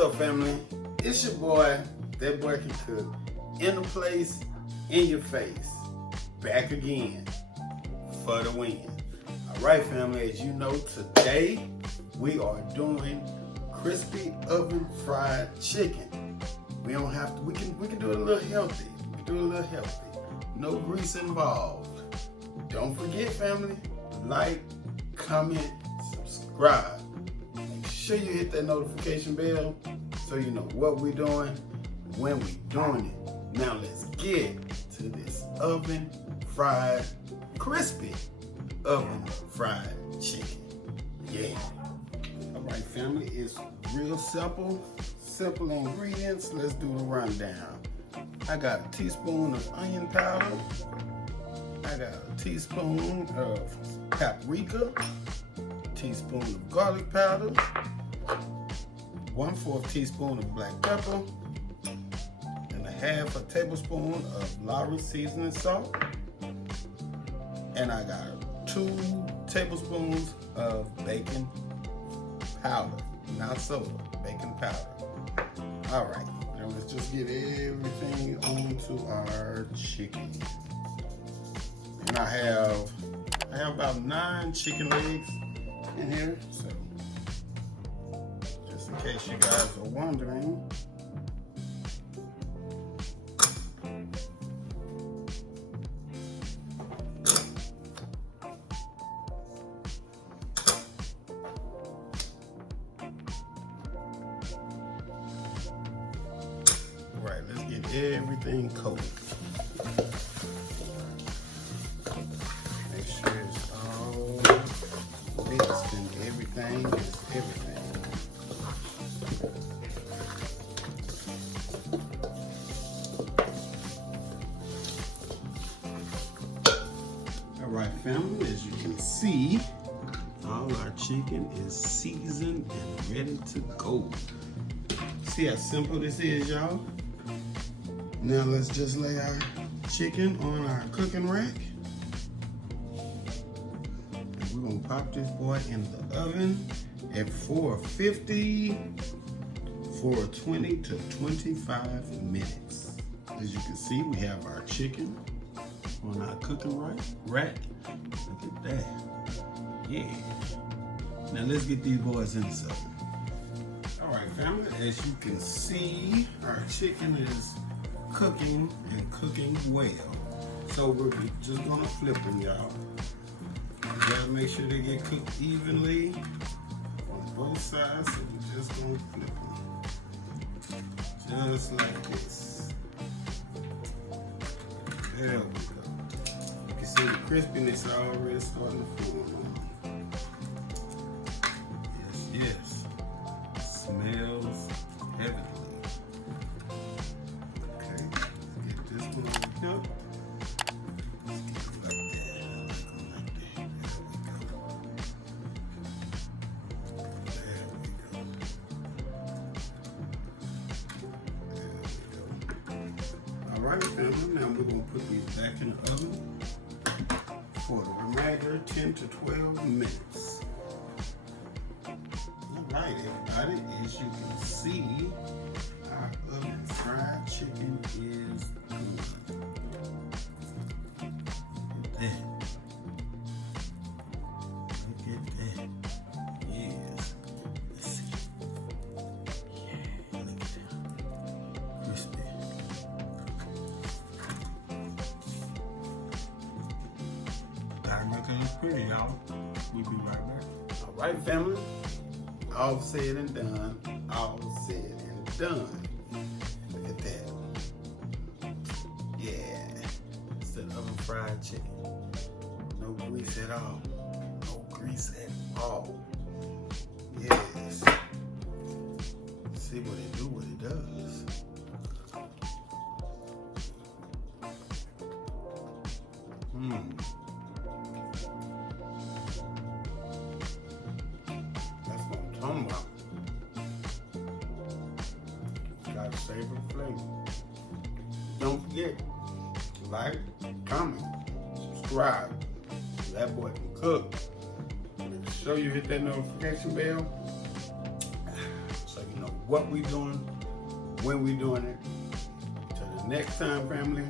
up, family? It's your boy, that boy can cook, in the place, in your face, back again for the win. All right, family, as you know, today we are doing crispy oven fried chicken. We don't have to. We can do it a little healthy. We can do it a little healthy. No grease involved. Don't forget, family, like, comment, subscribe. Make sure you hit that notification bell so you know what we're doing, when we're doing it. Now let's get to this oven fried, crispy oven fried chicken. Yeah. All right, family, it's real simple ingredients. Let's do the rundown. I got a teaspoon of onion powder. I got a teaspoon of paprika, a teaspoon of garlic powder, 1/4 teaspoon of black pepper, and a half a tablespoon of lawry seasoning salt. And I got 2 tablespoons of baking powder, not soda, baking powder. All right, now let's just get everything onto our chicken. And I have about 9 chicken legs in here, so just in case you guys are wondering. All right, let's get everything coated. Make sure it's all mixed and everything is everything. All right, family, as you can see, all our chicken is seasoned and ready to go. See how simple this is, y'all? Now let's just lay our chicken on our cooking rack. And we're gonna pop this boy in the oven at 450 for 20 to 25 minutes. As you can see, we have our chicken on our cooking rack. Look at that. Yeah. Now let's get these boys in the oven. All right, family, as you can see, our chicken is cooking and cooking well. So we're just gonna flip them, y'all. You gotta make sure they get cooked evenly on both sides, so we're just gonna flip them. Just like this. There we go. You can see the crispiness already starting to form. Yes. Smells heavenly. Okay, let's get this one cooked. Let's get it like that. Like that. There we go. All right, family. Now we're gonna put these back in the oven for the remainder 10 to 12 minutes. Alright, everybody, as you can see, our oven fried chicken is good. Look at that. Yes. Let's see. Yeah, look at that. Crispy. Gotta make it look pretty, y'all. We'll be right back. Alright, family. All said and done. All said and done. Look at that. Yeah. It's an oven fried chicken. No grease at all. No grease at all. Yes. See what it do, what it does. Got a savor flavor. Don't forget, like, comment, subscribe. That boy can cook. Make sure you hit that notification bell so you know what we doing, when we doing it. Till the next time, family.